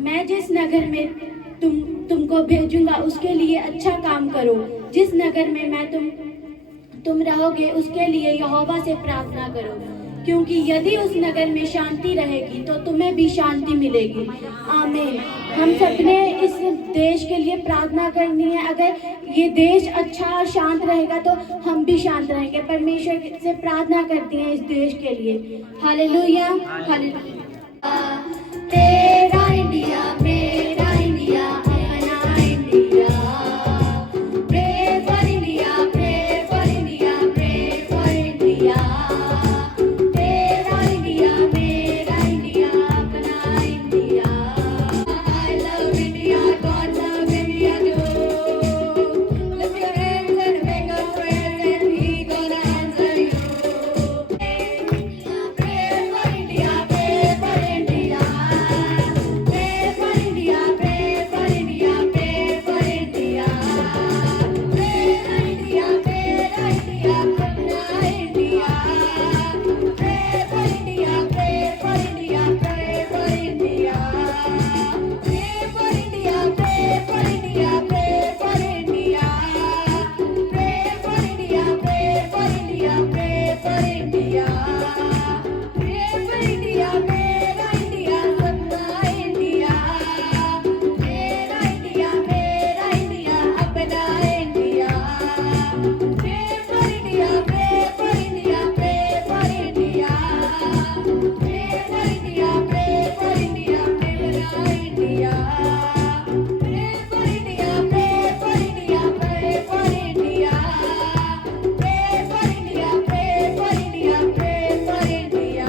मैं जिस नगर में तुमको भेजूंगा उसके लिए अच्छा काम करो। जिस नगर में मैं तुम रहोगे उसके लिए यहोवा से प्रार्थना करो, क्योंकि यदि उस नगर में शांति रहेगी तो तुम्हें भी शांति मिलेगी। आमीन। हम सबने इस देश के लिए प्रार्थना करनी है। अगर ये देश अच्छा और शांत रहेगा तो हम भी शांत रहेंगे। परमेश्वर से प्रार्थना करती हैं इस देश के लिए। Hallelujah, hallelujah. तेरा इंडिया, मेरा इंडिया, अपना India. Pray for India, pray for India, pray for India. तेरा इंडिया, मेरा इंडिया, अपना India. I love India, God love India too. Lift your hands and make a prayer, and He gonna answer you. Pray for India, pray for India. Pray for India, pray for India, pray for India. Pray for India, pray for India, अपना India. Pray for India, pray for India, pray for India. Pray for India, pray for India, pray for India. Pray for India, pray for India, pray for India. Pray for India, मेरा India, अपना India. मेरा India, मेरा India, अपना India. Pray for India, pray for India, pray for India. Pray for India, pray for India, अपना India. Pray for India, pray for India, pray for India. Pray for India, pray for India, pray for India.